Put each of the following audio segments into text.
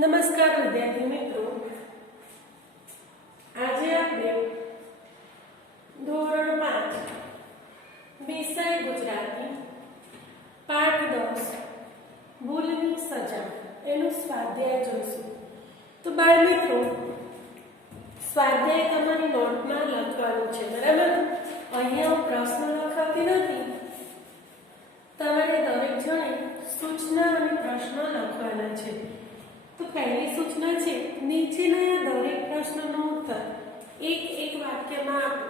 નમસ્કાર વિદ્યાર્થી મિત્રો, આજે આપણે ધોરણ 5 વિષય ગુજરાતી પાઠ 10 ભૂલની સજા એનું સ્વાધ્યાય જોઈશું। તો બાળ મિત્રો, સ્વાધ્યાય તમારી નોટમાં લખવાનું છે, બરાબર? અહીંયા હું પ્રશ્ન લખાવતી નથી, તમારે દરેક જણે સૂચના અને પ્રશ્ન લખવાના છે। तो पहली सूचना है नीचेना दरेक प्रश्नों उत्तर एक एक वाक्य में आपो,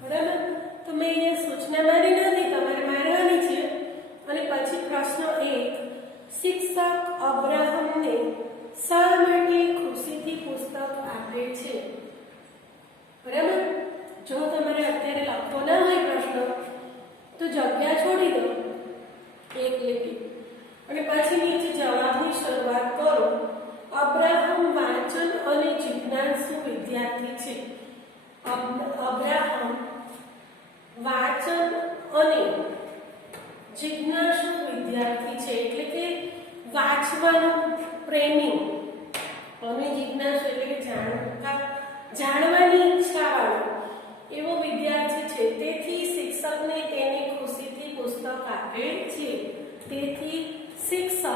बराबर? तो मैं अहींया सूचना मारी नहीं, तमारे मारवानी छे। अने पछी प्रश्न 1, शिक्षक अब्राहम ने शा माटे खुशीथी पुस्तक आपे छे? बराबर? जो तमारे अत्यारे लखवो ना होय प्रश्न तो जग्या छोड़ी दो, एक लिखी अने पछी नीचे जवाबनी शरूआत करो। अब्राहम वाचन और जिज्ञासु विद्यार्थी छे। अब्राहम वाचन और जिज्ञासु विद्यार्थी छे, એટલે કે વાંચવાનો પ્રેમી અને જિજ્ઞાસુ એટલે કે જાણવાની ઈચ્છાવાળો એવો વિદ્યાર્થી છે। તેથી શિક્ષકને તેની ખુશીથી પુસ્તક આપે છે। તેથી શિક્ષક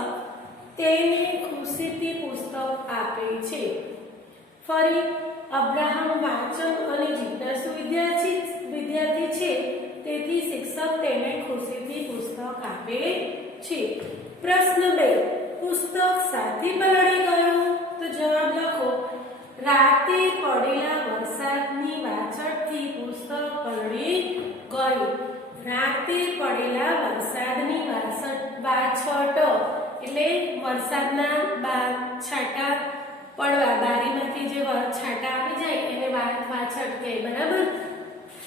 તેને ખુશીથી પુસ્તક આપે છે। ફરી અબ્રાહમ વાંચન અને જિજ્ઞાસુ વિદ્યાર્થી છે, તેથી શિક્ષક તેને ખુશીથી પુસ્તક આપે છે। પ્રશ્ન 2, પુસ્તક સાથી પલળી ગયું? તો જવાબ લખો, રાતે પડેલા વરસાદની વાછટથી પુસ્તક પલળી ગયું। રાતે પડેલા વરસાદની વાછટ એટલે વરસાદના છાંટા પડવા, બારીમાંથી જે છાંટા આવી જાય એને વાછટ કહે, બરાબર?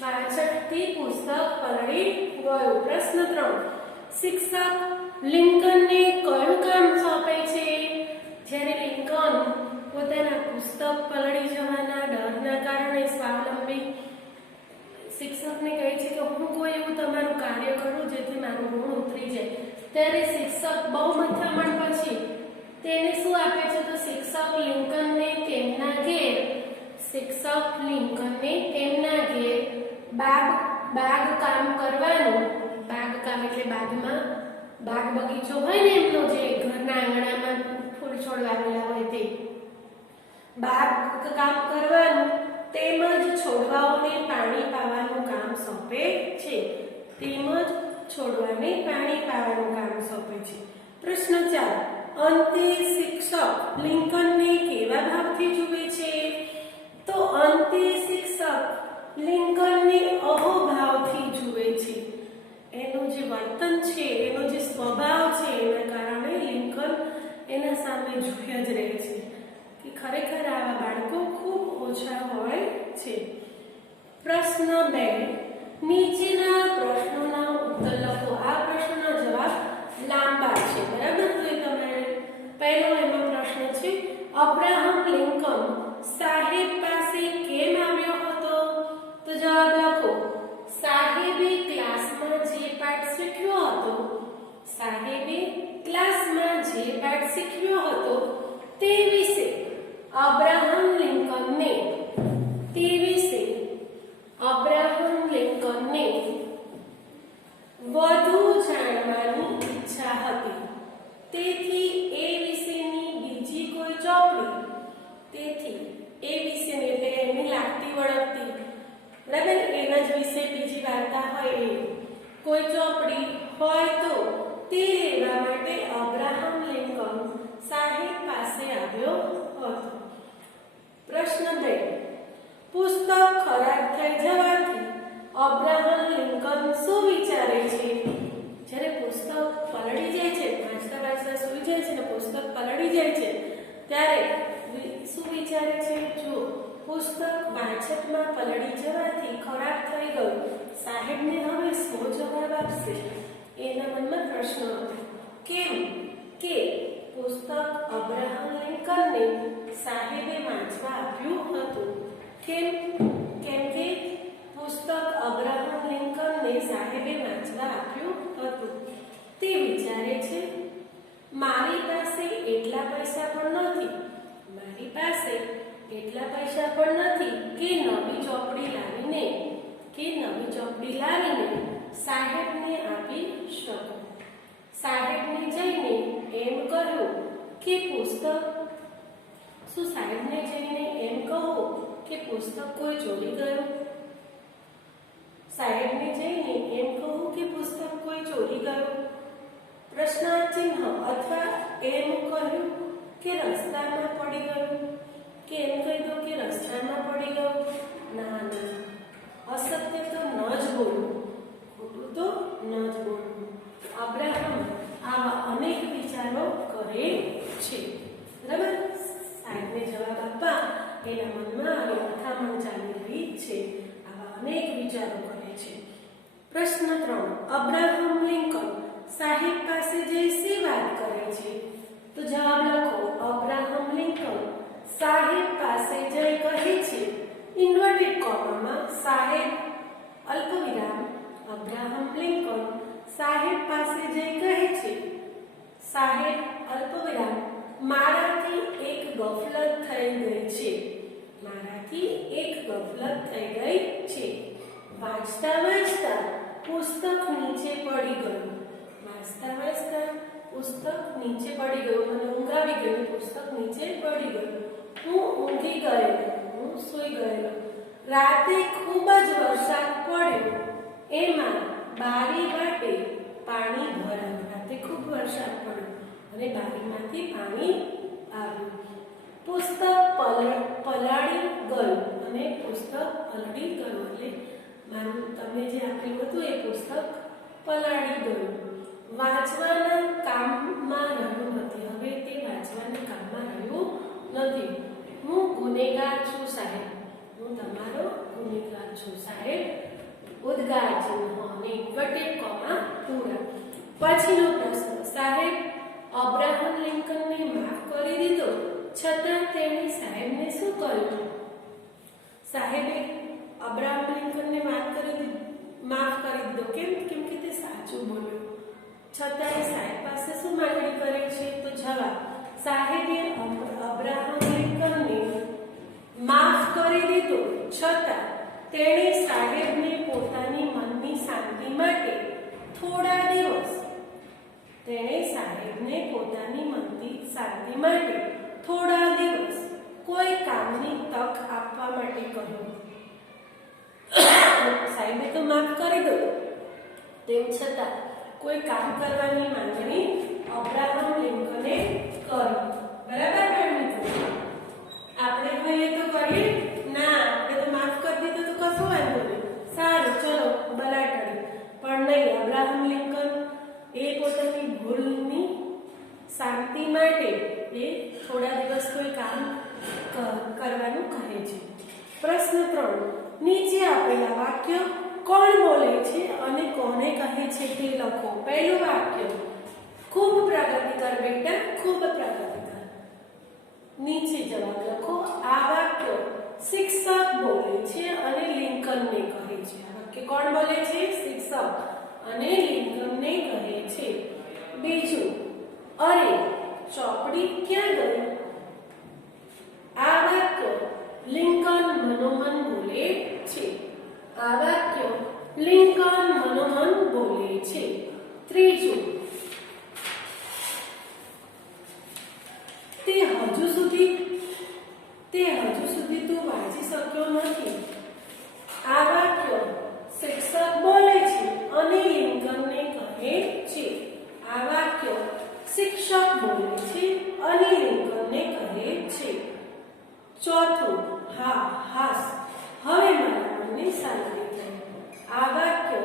વાછટથી પુસ્તક પલળી ગયું। પ્રશ્ન 3, શિક્ષક લિંકનને કયું કામ સોંપે છે? જ્યારે લિંકન પોતાના પુસ્તક પલળી જવાના ડરના કારણે સ્વાવલંબી શિક્ષકને કહે છે કે હું કોઈ એવું તમારું કાર્ય કરું જેથી મારું ઋણ ઉતરી જાય, ત્યારે શિક્ષક બહુ મથામણ પછી તેને શું આપે છે? તો શિક્ષક લિંકનને તેમના ઘેર બાગ કામ કરવાનું, બાગ કામ એટલે બાગમાં બાગ બગીચો હોય ને એમનો, જે ઘરના આંગણામાં ફૂલ છોડ વાવેલા હોય તે બાગ કામ કરવાનું તેમજ છોડવાઓને પાણી પાવાનું કામ સોંપે છે। છોડવાને પાણી પાવાનું કામ સોંપે છે। પ્રશ્ન 4, અંતે શિક્ષક લિંકનને કેવા ભાવથી જુએ છે? તો અંતે શિક્ષક લિંકનને અહોભાવથી જુએ છે। એનું જે વર્તન છે, એનો જે સ્વભાવ છે, એના કારણે લિંકન એના સામે જોયા જ રહે છે કે ખરેખર આવા બાળકો ખૂબ ઓછા હોય છે। પ્રશ્ન 2, નીચેના પ્રશ્નોના ઉત્તર લખો। આ પ્રશ્નનો જવાબ લાંબા છે, બરાબર? તો એ તમારે પહેલો એનો પ્રશ્ન છે, અબ્રાહમ લિંકન સાહેબ પાસે કેમ આવ્યો હતો? તો જવાબ લખો, સાહેબે ક્લાસમાં જે પાઠ શીખ્યો હતો તે વિશે અબ્રાહમ લિંકનને વધુ જાણવાની ઈચ્છા હતી। તેથી એ વિશેની બીજી કોઈ ચોપડી, એટલે એની લાગતી વળગતી, બરાબર, એના જ વિશે બીજી વાર્તા હોય એ કોઈ ચોપડી હોય તો તે લેવા માટે અબ્રાહમ લિંકન સાહેબ પાસે આવ્યો હતો। પ્રશ્ન 2, પુસ્તક ખરાબ થઈ જવાથી અબ્રાહમ લિંકન શું વિચારે છે? જ્યારે પુસ્તક પલળી જાય છે, વાંચતા સૂઈ જાય છે ને પુસ્તક પલળી જાય છે, ત્યારે શું વિચારે છે? જો પુસ્તક વાંચનમાં પલળી જવાથી ખરાબ થઈ ગયું, સાહેબને હવે શું જવાબ આપશે? એના મનમાં પ્રશ્ન હતો। કેમ કે પુસ્તક અબ્રાહમ લિંકનને સાહેબે વાંચવા આપ્યું હતું। કેમ કે પુસ્તક અબ્રાહમ લિંકનને સાહેબે વાંચવા આપ્યું હતું। તે વિચારે છે, મારી પાસે એટલા એટલા પૈસા પણ નથી, મારી પાસે એટલા પૈસા પણ નથી કે નવી ચોપડી લાવીને સાહેબને આપી શકું. સાહેબને જઈને એમ કહ્યું કે પુસ્તક કોઈ ચોરી ગયું? સાહેબને જઈને એમ કહું કે પુસ્તક કોઈ ચોરી ગયું? પ્રશ્નાર્થ ચિહ્ન અથવા એમ કહ્યું કે રસ્તામાં પડી ગયું, કે એમ કહી દો કે રસ્તામાં પડી ગયું. ના, અસત્ય તો ન જ બોલવું, ખોટું તો ન જ બોલવું. અબ્રાહમ આવા અનેક વિચારો કરે છે. બરાબર, સાહેબને જવાબ આપવા એના મનમાં હવે અથામણ ચાલી રહી છે. આવા અનેક વિચારો કરે છે. પ્રશ્ન 3, અબ્રાહમ લિંકન સાહેબ પાસે જઈ શી વાત કરે છે? તો જવાબ લખો. અબ્રાહમ લિંકન સાહેબ પાસે જઈ કહે છે, ઇન્વર્ટેડ કોમામાં સાહેબ અલ્પવિરામ, અબ્રાહમ લિંકન સાહેબ પાસે જઈ કહે છે, સાહેબ અલ્પવિરામ, મારાથી એક ગફલત થઈ ગઈ છે. મારાથી એક ગફલત થઈ ગઈ છે. વાંચતા વાંચતા પુસ્તક નીચે પડી ગયું. વાંચતા વાંચતા પુસ્તક નીચે પડી ગયું. મને ઊંઘ આવી ગઈ, પુસ્તક નીચે પડી ગયું. હું ઊંઘી ગયેલો, હું સૂઈ ગયેલો. રાતે ખૂબ જ વરસાદ પડ્યો, એમાં બારી વાટે પાણી ભરાયું. રાતે ખૂબ વરસાદ પડ્યો અને બારીમાંથી પાણી આવ્યું. પુસ્તક પલાળી ગયું અને પુસ્તક પલળી ગયું એટલે તમે જે આપ્યું હતું એ પુસ્તક પલાળી ગયું. વાંચવાના કામમાં રહ્યું નથી. હવે તે વાંચવાના કામમાં રહ્યું નથી. હું ગુનેગાર છું સાહેબ. હું તમારો ગુનેગાર છું સાહેબ. ઉદ્ગાર ચિહ્ન અને ઇન્વર્ટેડ કોમા પૂરા. પછીનો પ્રશ્ન, સાહેબ અબ્રાહમ લિંકનને માફ કરી દીધો, છતાં તેણે સાહેબને શું કર્યું? સાહેબે અબ્રાહમ લિંકનને માફ કરી દીધો. કેમ કે તે સાચું બોલ્યો. છતાં સાહેબ પાસે શું માંગણી કરે છે? તો જવાબ, સાહેબે અબ્રાહમ લિંકનને માફ કરી દીધો, છતાં તેણે સાહેબને પોતાની મનની શાંતિ માટે થોડા દિવસ કોઈ કામની તક આપવા માટે કહ્યું. સાહેબે તો માફ કરી દીધો, તેમ છતાં કોઈ કામ કરવાની માંગણી અબ્રાહમ લિંકને કરી. બરાબર મિત્રો, આપણે કહીએ તો કરીએ, ના આપણે તો માફ કરી દીધું તો કશું વાંધો નહીં, સારું ચલો બરાબર. પણ નહીં, અબ્રાહમ લિંકન એ પોતાની ભૂલની શાંતિ માટે એ થોડા દિવસ કોઈ કામ કરવાનું કહે છે. પ્રશ્ન 3, નીચે આપેલા વાક્ય કોણ બોલે છે અને કોને કહે છે તે લખો. પહેલું વાક્ય, ખૂબ પ્રગતિ કર બેટા, ખૂબ પ્રગતિ કર. નીચે જવાબ લખો. આ વાક્ય શિક્ષક બોલે છે અને લિંકનને કહે છે. આ વાક્ય કોણ બોલે છે? શિક્ષક અને લિંકનને કહે છે. બીજું, અરે ચોપડી ક્યાં ગઈ? આ વાક્ય લિંકન મનોમન બોલે છે. આ વાક્ય લિંકન મનોમન બોલે છે. ત્રીજું, તે હજુ સુધી તું વાંચી શક્યો નથી. આ વાક્ય શિક્ષક બોલે છે અને લિંકનને કહે છે. આ વાક્ય શિક્ષક બોલે છે અને લિંકનને કહે છે. ચોથું, હા હાસ, હવે મારા મનને શાંતિ થઈ. આ વાક્ય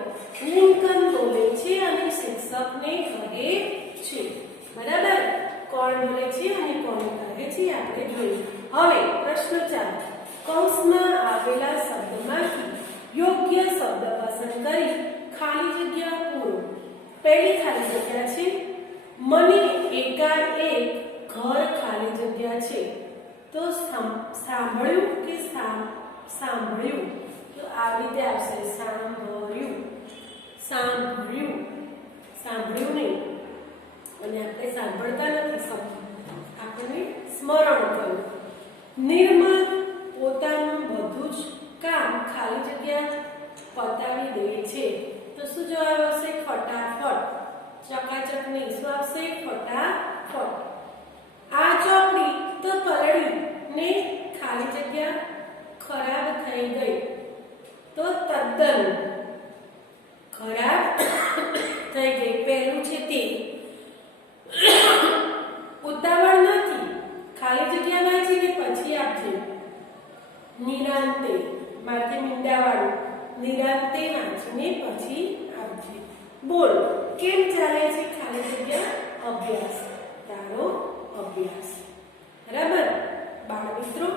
લિંકન બોલે છે અને શિક્ષકને કહે છે. બરાબર, કોણ બોલે છે અને કોણ કહે છે આપણે જોયું. હવે પ્રશ્ન 4, કૌંસમાં આવેલા શબ્દમાંથી યોગ્ય શબ્દ પસંદ કરી ખાલી જગ્યા પૂરો. પહેલી ખાલી જગ્યા છે, મને એકાએક ઘર ખાલી જગ્યા છે. તો સાંભળ્યું કે સાંભળ્યું? તો આવી રીતે આવશે, સાંભળ્યું નહીં. અને આપણે સાંભળતા નથી શબ્દ, આ સ્મરણ કર્યું. નિર્મલ પોતાનું બધું જ કામ ખાલી જગ્યા પતાવી દે છે. તો શું જવાબ આવશે? ફટાફટ. ચકાચક નહીં, શું આવશે? ફટાફટ. આ ચોપડી તો પલળી ને ખાલી જગ્યા ખરાબ થઈ ગઈ. તો તદ્દન ખરાબ થઈ ગઈ. પહેલું છે તે. ઉતાવળ નથી, ખાલી જગ્યા વાંચીને પછી આપજે. નિરાંતે, માથે મીંડાવાળું, નિરાંતે વાંચીને પછી આપજે. બોલ, કેમ ચાલે છે ખાલી જગ્યા? અભ્યાસ. તારો અભ્યાસ. બરાબર બાળ મિત્રો,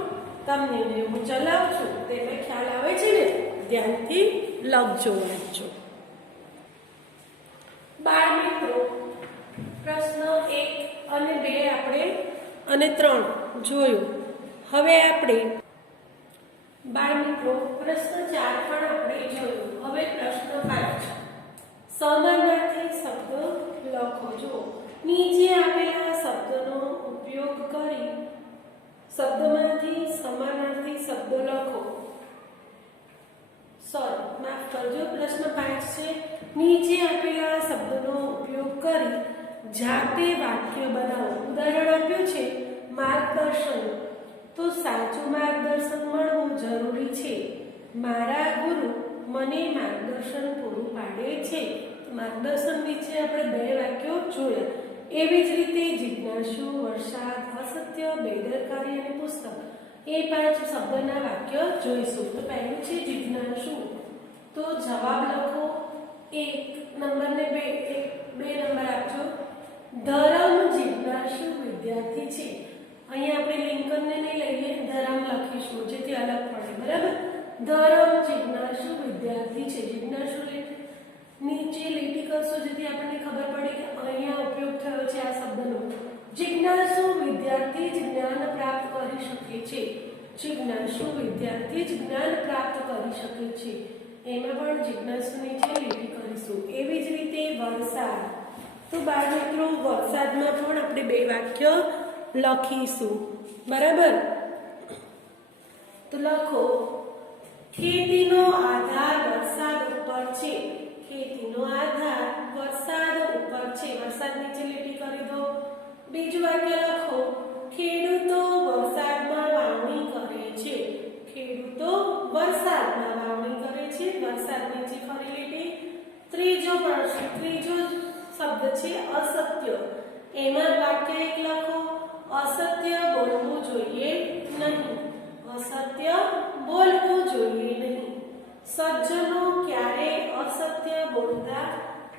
તમને જે હું ચલાવું છું તેને ખ્યાલ આવે છે ને? ધ્યાનથી લખજો, વાંચજો. બાળ મિત્રો, પ્રશ્ન 1 અને 2 આપણે અને 3 જોયું. હવે આપણે બાળ મિત્રો પ્રશ્ન 4 પણ આપણે જોયું. હવે પ્રશ્ન 5. સમાનાર્થી શબ્દો લખો. જો નીચે આપેલા શબ્દનો ઉપયોગ કરી શબ્દમાંથી સમાનાર્થી શબ્દો લખો. માફ કરજો, પ્રશ્ન 5 છે. નીચે આપેલા શબ્દનો ઉપયોગ કરી જાતે વાક્ય બનાવો. ઉદાહરણ આપ્યું છે માર્ગદર્શન. તો સાચું માર્ગદર્શન મળવું જરૂરી છે. મારા ગુરુ મને માર્ગદર્શન પૂરું પાડે છે. માર્ગદર્શન વિશે આપણે 2 વાક્યો જોયા. એવી જ રીતે જિજ્ઞાસુ, વરસાદ, અસત્ય, બેદરકારી અને પુસ્તક, એ 5 શબ્દના વાક્ય જોઈશું. તો પહેલું છે જિજ્ઞાસુ. તો જવાબ લખો. 1 નંબર ને 2 નંબર આપજો. ધરમ જિજ્ઞાસુ વિદ્યાર્થી છે. અહીંયા આપણે લિંકનને નહીં લઈએ, ધરમ લખીશું જેથી અલગ પડે. બરાબર. ધરમ જિજ્ઞાસુ વિદ્યાર્થી છે. જિજ્ઞાસુ નીચે લીટી કરશો જેથી આપણને ખબર પડે કે અહીંયા ઉપયોગ થયો છે આ શબ્દનો. જિજ્ઞાસુ વિદ્યાર્થી જ જ્ઞાન પ્રાપ્ત કરી શકે છે. જિજ્ઞાસુ વિદ્યાર્થી જ જ્ઞાન પ્રાપ્ત કરી શકે છે. એમાં પણ જિજ્ઞાસુ નીચે લીટી કરીશું. એવી જ રીતે વરસાદ. તો બાળ મિત્રો, વરસાદમાં પણ આપણે 2 વાક્ય લખીશું. બરાબર. તો લખો. ખેતીનો આધાર વરસાદ ઉપર છે. ખેતીનો આધાર વરસાદ ઉપર છે. વરસાદ નીચે લીટી કરી દો. બીજું વાક્ય લખો. ખેડૂતો વરસાદમાં વાવણી કરે છે. ખેડૂતો વરસાદમાં વાવણી કરે છે. વરસાદ નીચે ફરી લીટી. ત્રીજો શબ્દ છે અસત્ય. એમાં વાક્ય 1 લખો. અસત્ય બોલવું જોઈએ નહીં. અસત્ય બોલવું જોઈએ નહીં. સજ્જનો ક્યારેય અસત્ય બોલતા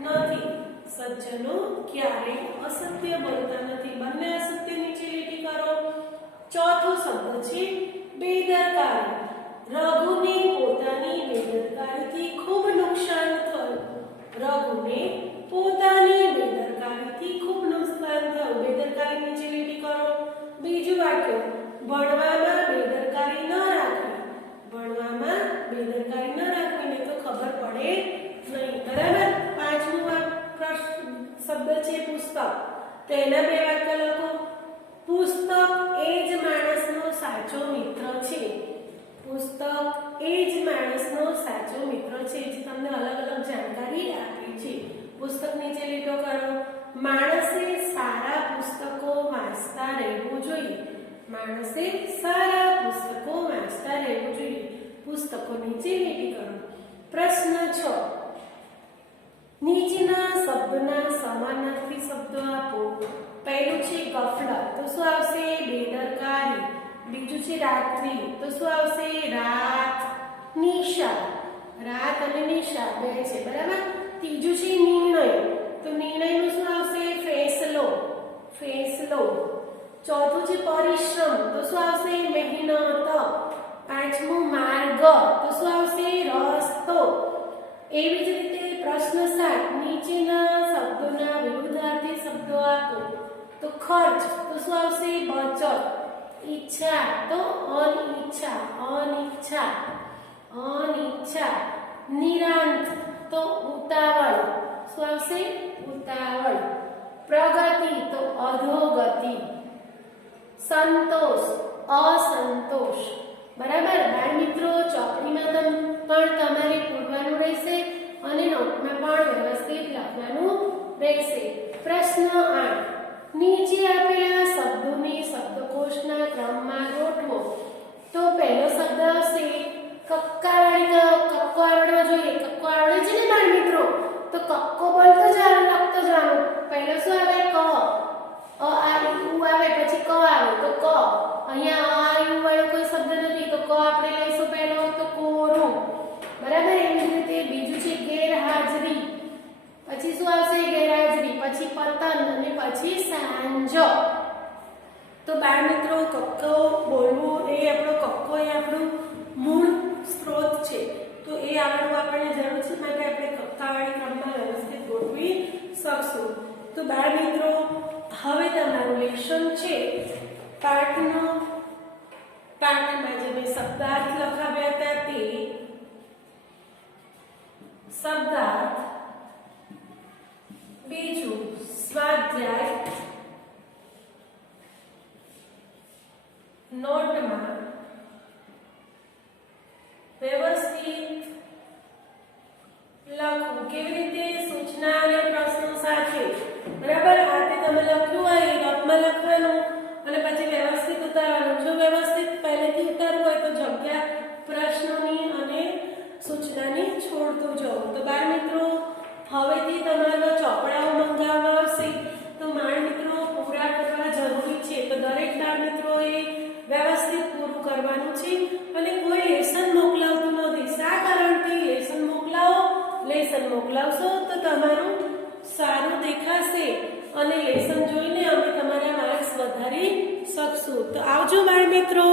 નથી. સજ્જનો ક્યારેય અસત્ય બોલતા નથી. બંને અસત્ય નીચે લીટી કરો. ચોથો શબ્દ છે બેદરકારી. રઘુને પોતાની બેદરકારીથી ખૂબ નુકસાન થયું. રઘુને પોતાની બેદરકારીથી ખૂબ નુકસાન થયું. બેદરકારી નીચે લીટી કરો. બીજું વાક્ય. ભણવામાં બેદરકારી ન રાખવી. ભણવામાં બેદરકારી ન રાખવી, નહીં તો ખબર પડે નહીં. બરાબર. 5મું શબ્દ છે પુસ્તક. તો એના 2 વાક્ય લખો. પુસ્તક એ જ માણસનો સાચો મિત્ર છે. પુસ્તક એ જ માણસનો સાચો મિત્ર છે. જે તમને અલગ અલગ જાણકારી આપી છે. પુસ્તક નીચે લીટો કરો. માણસે સારા પુસ્તકો વાંચતા રહેવું જોઈએ. માણસે સારા પુસ્તકો વાંચતા રહેવું જોઈએ. પુસ્તકો નીચે લીટી કરો. પ્રશ્ન 6. નીચેના શબ્દના સમાનાર્થી શબ્દો આપો. પહેલું છે ગફલત. તો શું આવશે? બેદરકારી. બીજું છે રાત્રિ. તો શું આવશે? રાત. નિશા. રાત અને નિશા 2 છે. બરાબર. ત્રીજું છે નિર્ણય. તો નિર્ણયનું શું આવશે? ફેસલો. ફેસલો. ચોથું છે પરિશ્રમ. તો શું આવશે? મહેનત. 5મું માર્ગ. તો શું આવશે? રસ્તો. એવી જ રીતે પ્રશ્ન 7. નીચેના શબ્દોના વિરુદ્ધાર્થી શબ્દો આપો. તો ખર્ચ. તો શું આવશે? બચત. ઈચ્છા. તો અનિચ્છા. અનિચ્છા. અનિચ્છા. નિરાંત. તો ઉતાવળ. શું આવશે? ઉતાવળ. પ્રગતિ. તો અધોગતિ. સંતોષ, અસંતોષ. બરાબર બાળ મિત્રો, ચોપડીમાં પણ તમારે પૂરવાનું રહેશે અને નોટમાં પણ વ્યવસ્થિત લખવાનું રહેશે. પ્રશ્ન 8, નીચે આપેલા શબ્દોને શબ્દકોશના ક્રમમાં ગોઠવો. તો પહેલો શબ્દ હશે કક્કાવાળી. કક્કો આવડવો જોઈએ. કક્કો આવડે છે ને બાળ મિત્રો? તો કક્કો બોલતો જવાનું, લખતો જવાનું. પહેલો શું આવે? ક. અ આ ઉ આવે, પછી ક આવે તો ક. અહીંયા આ યુ વાળો કોઈ શબ્દ નથી તો ક આપણે લઈશું પહેલો તો કોરું. બરાબર. એવી જ રીતે બીજું છે ગેરહાજરી. પછી શું આવશે? ગેરહાજરી. પછી પતન અને પછી સાંજ. તો બાળ મિત્રો, કક્કો બોલવું એ આપણો કક્કો એ આપણું મૂળ સ્ત્રોત છે. તો એ આવડવું આપણને જરૂર છે, માટે આપણે કક્કાવાળી ક્રમમાં વ્યવસ્થિત ગોઠવી શકશું. તો બાળ મિત્રો, હવે તમારું લેશન છે પાઠમાં જે મેં શબ્દાર્થ લખાવ્યા હતા તે શબ્દાર્થ, બીજું સ્વાધ્યાય નોટમાં વ્યવસ્થિત લખવું. કેવી રીતે? સૂચના અને પ્રશ્નો સાથે. બરાબર. આ તે તમે લખ્યું હોય નોટમાં લખવાનું અને પછી વ્યવસ્થિત ઉતારવાનું. જો વ્યવસ્થિત પહેલેથી ઉતારવું હોય તો જગ્યા પ્રશ્નોની અને સૂચનાની છોડતું જવું. તો બાળ મિત્રો, હવેથી તમારા ચોપડાઓ મંગાવવા આવશે તો બાળ મિત્રો પૂરા કરવા જરૂરી છે. તો દરેક બાળ મિત્રોએ વ્યવસ્થિત પૂરું કરવાનું છે અને કોઈ લેસન મોકલાવતું નથી. શા કારણથી? લેસન મોકલાવો. લેસન મોકલાવશો તો તમારું સારું દેખાશે અને લેસન જોઈને અમે તમારા માર્ક્સ વધારી શકશું. તો આવજો બાળ મિત્રો.